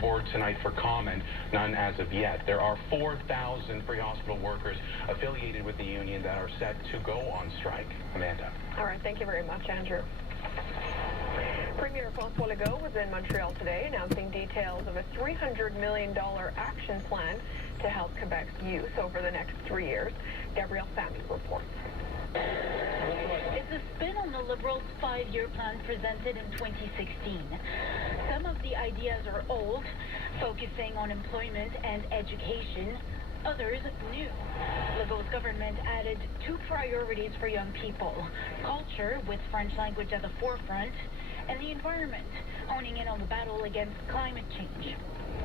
Board tonight for comment, none as of yet. There are 4,000 pre-hospital workers affiliated with the union that are set to go on strike. Amanda. All right, thank you very much, Andrew. Premier François Legault was in Montreal today announcing details of a $300 million action plan to help Quebec's youth over the next 3 years. Gabrielle Famy reports. It's a spin on the Liberals' 5-year plan presented in 2016. Some of the ideas are old, focusing on employment and education. Others new. Legault's government added 2 priorities for young people: culture, with French language at the forefront, and the environment, honing in on the battle against climate change.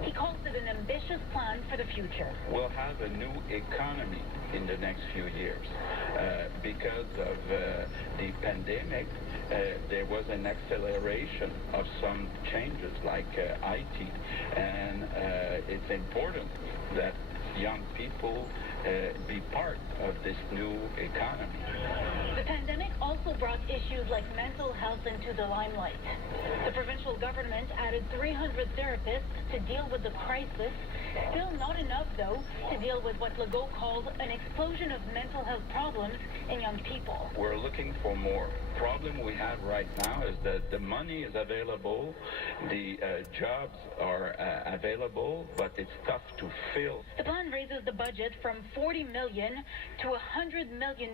He calls it an ambitious plan for the future. We'll have a new economy in the next few years. Because of the pandemic, there was an acceleration of some changes like IT, and it's important that young people be part of this new economy. The pandemic also brought issues like mental health into the limelight. The provincial government added 300 therapists to deal with the crisis. Still not enough, though, to deal with what Legault called an explosion of mental health problems in young people. We're looking for more. The problem we have right now is that the money is available, the jobs are available, but it's tough to fill. The plan raises the budget from $40 million to $100 million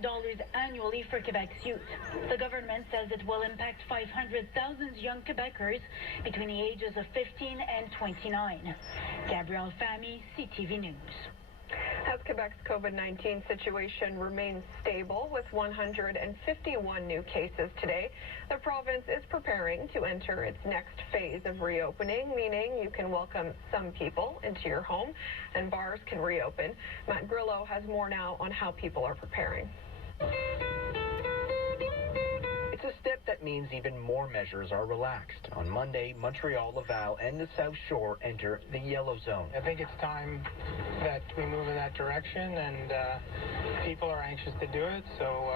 annually for Quebec's youth. The government says it will impact 500,000 young Quebecers between the ages of 15 and 29. Gabrielle Famy, CTV News. As Quebec's COVID-19 situation remains stable with 151 new cases today, the province is preparing to enter its next phase of reopening, meaning you can welcome some people into your home and bars can reopen. Matt Grillo has more now on how people are preparing. It's a step that means even more measures are relaxed. On Monday, Montreal, Laval, and the South Shore enter the yellow zone. I think it's time that we move in that direction, and people are anxious to do it. So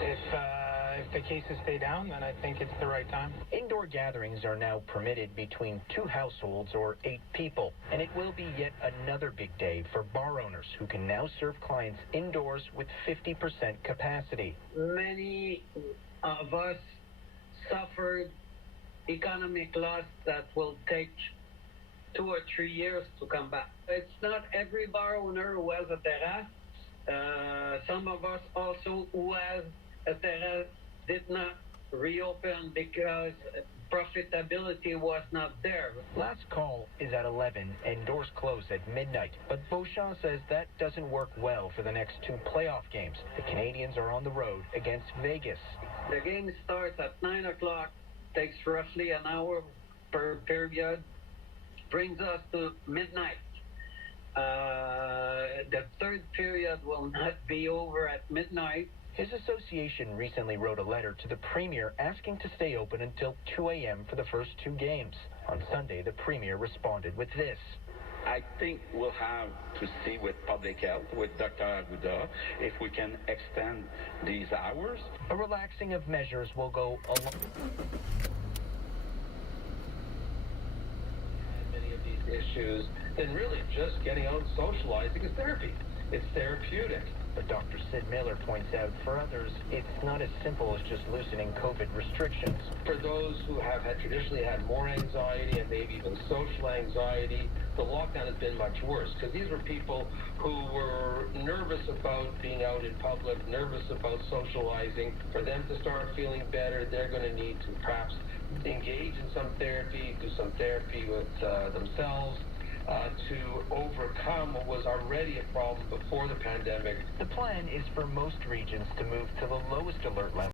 if the cases stay down, then I think it's the right time. Indoor gatherings are now permitted between 2 households or 8 people, and it will be yet another big day for bar owners who can now serve clients indoors with 50% capacity. Many of us suffered economic loss that will take 2 or 3 years to come back. It's not every bar owner who has a terrace. Some of us also who has a terrace did not reopen because profitability was not there. Last call is at 11 and doors close at midnight. But Beauchamp says that doesn't work well for the next 2 playoff games. The Canadians are on the road against Vegas. The game starts at 9 o'clock, takes roughly an hour per period, brings us to midnight. The third period will not be over at midnight. His association recently wrote a letter to the Premier asking to stay open until 2 a.m. for the first 2 games. On Sunday, the Premier responded with this. I think we'll have to see with public health, with Dr. Arruda, if we can extend these hours. A relaxing of measures will go a long many of these issues, then really just getting out and socializing is therapy. It's therapeutic. But Dr. Sid Miller points out for others, it's not as simple as just loosening COVID restrictions. For those who have traditionally had more anxiety and maybe even social anxiety, the lockdown has been much worse because these were people who were nervous about being out in public, nervous about socializing. For them to start feeling better, they're going to need to perhaps engage in some therapy, do some therapy with themselves. To overcome what was already a problem before the pandemic. The plan is for most regions to move to the lowest alert level.